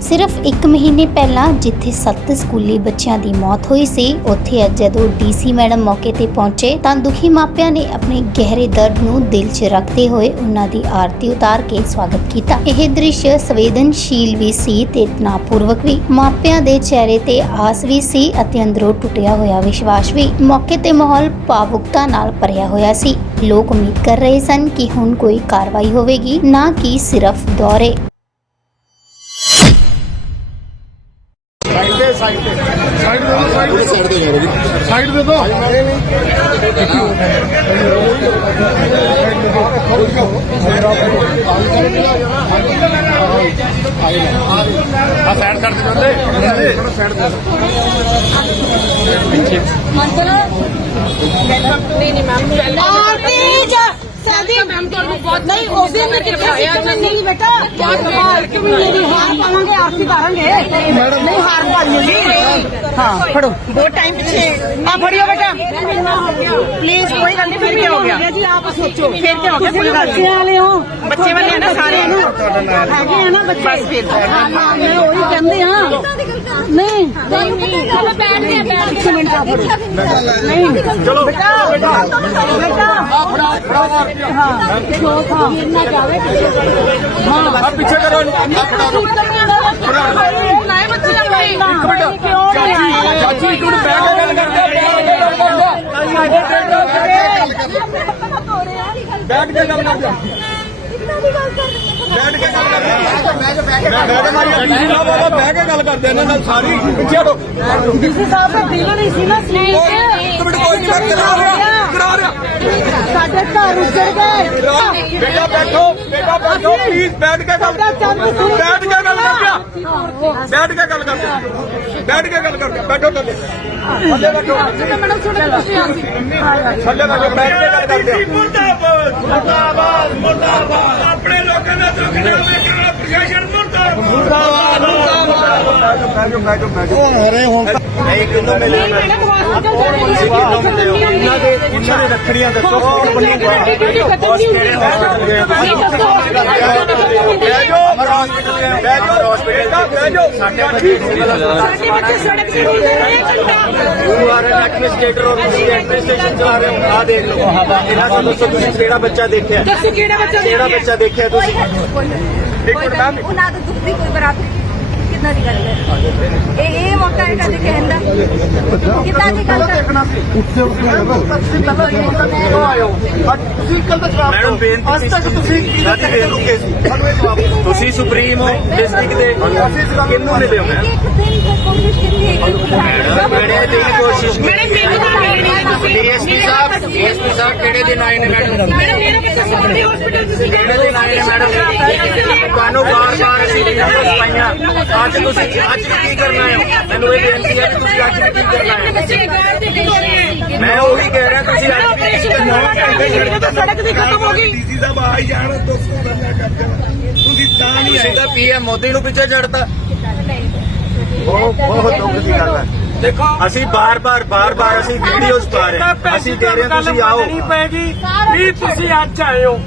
ਸਿਰਫ 1 ਮਹੀਨੇ ਪਹਿਲਾਂ ਜਿੱਥੇ 7 ਸਕੂਲੀ ਬੱਚਿਆਂ ਦੀ ਮੌਤ ਹੋਈ ਸੀ, ਉੱਥੇ ਅੱਜ ਜਦੋਂ ਡੀਸੀ ਮੈਡਮ ਮੌਕੇ ਤੇ ਪਹੁੰਚੇ ਤਾਂ ਦੁਖੀ ਮਾਪਿਆਂ ਨੇ ਆਪਣੇ ਗਹਿਰੇ ਦਰਦ ਨੂੰ ਦਿਲ 'ਚ ਰੱਖਦੇ ਹੋਏ ਉਹਨਾਂ ਦੀ ਆਰਤੀ ਉਤਾਰ ਕੇ ਸਵਾਗਤ ਕੀਤਾ। ਇਹ ਦ੍ਰਿਸ਼ ਸੰਵੇਦਨਸ਼ੀਲ ਵੀ ਸੀ ਤੇ ਤਣਾਅਪੂਰਵਕ ਵੀ। ਮਾਪਿਆਂ ਦੇ ਚਿਹਰੇ ਤੇ ਆਸ ਵੀ ਸੀ ਅਤੇ ਅੰਦਰੋਂ ਟੁੱਟਿਆ ਹੋਇਆ ਵਿਸ਼ਵਾਸ ਵੀ। ਮੌਕੇ ਤੇ ਮਾਹੌਲ ਭਾਵੁਕਤਾ ਨਾਲ ਭਰਿਆ ਹੋਇਆ ਸੀ। ਲੋਕ ਉਮੀਦ ਕਰ ਰਹੇ ਸਨ ਕਿ ਹੁਣ ਕੋਈ ਕਾਰਵਾਈ ਹੋਵੇਗੀ, ਨਾ ਕਿ ਸਿਰਫ ਦੌਰੇ। ਸਾਈਡ ਤੇ। ਸਾਈਡ ਤੇ ਸਾਈਡ ਦੇ ਦਿਓ ਸਾਈਡ ਪੂਰੇ ਸਾਈਡ ਤੇ ਕਰੋ ਜੀ ਸਾਈਡ ਦੇ ਦਿਓ ਆ ਸਾਈਡ ਕਰ ਤੇ ਥੋੜਾ ਸਾਈਡ ਤੇ ਨਹੀਂ ਨਹੀਂ ਮੈਮ ਪਹਿਲੇ ਆਰਤੀ ਜਾ ਸਾਡੀ ਮੈਮ ਤੁਹਾਨੂੰ ਬਹੁਤ ਨਹੀਂ, ਉਸ ਦਿਨ ਮੈਂ ਕਿੱਥੇ ਸੀ ਨਹੀਂ ਬੇਟਾ ਬਹੁਤ ਹਾਰ ਕਿ ਮੇਰੀ ਹਾਰ ਪਾਵਾਂਗੇ ਆਰਤੀ ਕਰਾਂਗੇ ਨਹੀਂ, ਹਾਰ ਪਾਣੀ ਜੀ ਹਾਂ ਫੜੋ ਦੋ ਟਾਈਮ ਪਿੱਛੇ ਆ ਫੜਿਓ ਬੇਟਾ ਪਲੀਜ਼ ਕੋਈ ਗੱਲ ਨਹੀਂ ਫਿਰ ਕੀ ਹੋ ਗਿਆ ਜੀ ਆਪ ਸੋਚੋ ਫਿਰ ਕੀ ਹੋ ਗਿਆ ਕੋਈ ਗੱਲ ਬੱਚੇ ਵਾਲੇ ਹੋ ਬੱਚੇ ਵਾਲੇ ਆ ਨਾ ਸਾਰੇ ਹੈਗੇ ਆ ਨਾ ਬੱਚੇ ਬਸ ਫਿਰ ਹਾਂ ਮੈਂ ਉਹੀ ਕਹਿੰਦੇ ਆ ਨਹੀਂ ਫੜੋ ਨਹੀਂ ਚਲੋ ਬੇਟਾ ਬੇਟਾ ਬੇਟਾ ਹਾਂ ਜੋ ਥਾ ਨਾ ਜਾਵੇ ਆ ਪਿੱਛੇ ਕਰੋ ਆ ਫੜਾ ਲਾਏ ਬੱਚੇ ਆਪਣੇ ਇੱਕ ਮਿੰਟ ਚਾਚੀ ਇੱਕ ਮਿੰਟ ਬੈਠ ਕੇ ਗੱਲ ਕਰਦੇ ਬੈਠ ਕੇ ਗੱਲ ਕਰਦੇ ਬੈਠ ਕੇ ਗੱਲ ਕਰਦੇ ਮੈਡਮ ਆਈ ਡੀਸੀ ਸਾਹਿਬ ਬਾਬਾ ਬਹਿ ਕੇ ਗੱਲ ਕਰਦੇ ਇਹਨਾਂ ਨਾਲ ਸਾਰੀ। ਪਿੱਛੇ ਹਟੋ। ਡੀਸੀ ਸਾਹਿਬ ਦਾ ਦਿਲ ਨਹੀਂ ਸੀ ਨਾ ਸੀ ਇੱਕ ਮਿੰਟ ਕੋਈ ਨਹੀਂ ਮੈਂ ਕਰਾ ਸਾਡੇ ਘਰ ਉੱਜੜ ਗਏ। ਬੇਟਾ ਬੈਠੋ ਬੇਟਾ ਬੈਠੋ ਪਲੀਜ਼ ਬੈਠ ਕੇ ਗੱਲ ਬੈਠ ਕੇ ਗੱਲ ਕਰਦੇ ਬੈਠ ਕੇ ਗੱਲ ਕਰਦੇ ਬੈਠ ਕੇ ਗੱਲ ਕਰਦੇ ਬੈਠੋ ਥੱਲੇ। ਥੱਲੇ ਬੈਠੋ। ਮੈਡਮ ਤੁਹਾਡੇ ਤੁਸੀਂ ਆ ਸੀ ਥੱਲੇ ਬੈਠੋ ਬੈਠ ਕੇ ਗੱਲ ਕਰਦੇ ਮੁਰਦਾਬਾਦ ਮੁਰਦਾਬਾਦ ਮੁਰਦਾਬਾਦ। ਆਪਣੇ ਲੋਕਾਂ ਦਾ ਦੁੱਖ ਨਾ ਵੇਖਣ ਪ੍ਰਸ਼ਾਸਨ ਮੁਰਦਾਬਾਦ। ਬੈਠੋ ਹਰੇ ਹੁਣ ਨਹੀਂ ਕਿੰਨੂੰ ਮਿਲੇ ਮੈਡਮ ਹਸਪੀਟਲ ਜਾ ਰਹੇ ਹੋ ਉਹਨਾਂ ਦੇ ਉਹਨਾਂ ਦੇ ਰੱਖੜੀਆਂ ਦੱਸੋ ਕੌਣ ਬਣੂਗਾ ਬਹਿ ਜਾਓ ਹਸਪੀਟਲ ਗਏ ਬਹਿ ਜਾਓ ਹਸਪੀਟਲ ਬਹਿ ਜਾਓ ਸਾਡੇ ਸਾਡੇ ਬੱਚੇ ਸੜਕ ਤੇ ਰੁਲਦੇ ਰਹੇ ਘੰਟਾ ਯੂ ਆਰ ਐਨ ਐਡਮਿਨਿਸਟ੍ਰੇਟਰ ਔਰ ਤੁਸੀਂ ਐਡਮਿਨਿਸਟ੍ਰੇਸ਼ਨ ਚਲਾ ਰਹੇ ਹੋ ਆ ਦੇਖ ਲਓ ਇਹਨਾਂ ਤੋਂ ਦੱਸੋ ਤੁਸੀਂ ਕਿਹੜਾ ਬੱਚਾ ਦੇਖਿਆ ਦੱਸੋ ਕਿਹੜਾ ਬੱਚਾ ਕਿਹੜਾ ਬੱਚਾ ਦੇਖਿਆ ਤੁਸੀਂ ਇੱਕ ਮਿੰਟ ਮੈਮ ਉਹਨਾਂ ਦੇ ਦੁੱਖ ਦੀ ਕੋਈ ਬਰਾਬਰੀ ਕਿੱਦਾਂ ਦੀ ਗੱਲ ਹੈ? ਇਹ ਇਹ ਮੌਕਾ ਹੈ ਕਦੇ ਕਹਿਣ ਦਾ? ਕਿੰਨਾ ਦੀ ਗੱਲ ਹੈ? ਮੈਡਮ ਬੇਨਤੀ ਅੱਜ ਤੱਕ ਤੁਸੀਂ ਕਿਹਦੇ ਤੇ ਰੁਕੇ ਸੀ ਸਾਨੂੰ ਇਹ ਜਵਾਬ ਤੁਸੀਂ ਸੁਪਰੀਮ ਹੋ ਡਿਸਟ੍ਰਿਕਟ ਦੇ ਕਿੰਨੂੰ ਮਿਲੇ ਹੋ ਮੈਂ ਇੱਕ ਦਿਨ ਦੀ ਕੋਸ਼ਿਸ਼ ਕਿਹੜੇ ਮੈਡਮ ਮੈਨੂੰ ਤਾਂ ਮਿਲੇ ਨਹੀਂ ਤੁਸੀਂ ਡੀਐਸਪੀ ਸਾਹਿਬ ਡੀਐਸਪੀ ਸਾਹਿਬ ਕਿਹੜੇ ਦਿਨ ਆਏ ਨੇ ਮੈਡਮ ਮੈਡਮ ਮੇਰਾ ਬੱਚਾ ਸਾਡੇ ਹਸਪੀਟਲ ਤੁਸੀਂ ਕਿਹੜੇ ਦਿਨ ਆਏ ਨੇ ਮੈਡਮ ਤੁਹਾਨੂੰ ਬਾਰ-ਬਾਰ ਅਸੀਂ ਰਿਕਵੈਸਟ ਪਾਈਆਂ ਅੱਜ ਤੁਸੀਂ ਅੱਜ ਵੀ ਕੀ ਕਰਨਾ ਹੈ ਮੈਨੂੰ ਇਹ ਬੇਨਤੀ ਹੈ ਕਿ ਤੁਸੀਂ ਅੱਜ ਵੀ ਕੀ ਕਰਨਾ ਹੈ ਬੱਚੇ ਗਾਰ ਦੇ ਕੇ ਹੋਏ ਮੈਂ ਉਹੀ ਕਹਿ ਰਿਹਾ ਤੁਸੀਂ ਅੱਜ ਵੀ ਕੀ ਕਰਨਾ ਹੈ ਤਾਂ ਸੜਕ ਦੀ ਖਤਮ ਹੋ ਗਈ। ਡੀਸੀ ਸਾਹਿਬ ਆ ਹੀ ਜਾਣ 200 ਗੱਲਾਂ ਕਰਦੇ ਤੁਸੀਂ ਤਾਂ ਨਹੀਂ ਆਏ। ਤਾਂ ਪੀਐਮ ਮੋਦੀ ਨੂੰ ਪਿੱਛੇ ਛੱਡਤਾ। ਬਹੁਤ ਬਹੁਤ ਦੁੱਖ ਦੀ ਗੱਲ ਹੈ। ਦੇਖੋ ਅਸੀਂ ਬਾਰ-ਬਾਰ ਬਾਰ-ਬਾਰ ਅਸੀਂ ਵੀਡੀਓਜ਼ ਪਾ ਰਹੇ ਹਾਂ। ਅਸੀਂ ਕਹਿ ਰਹੇ ਹਾਂ ਤੁਸੀਂ ਆਓ। ਪੈਗੀ ਵੀ ਤੁਸੀਂ ਅੱਜ ਆਏ ਹੋ।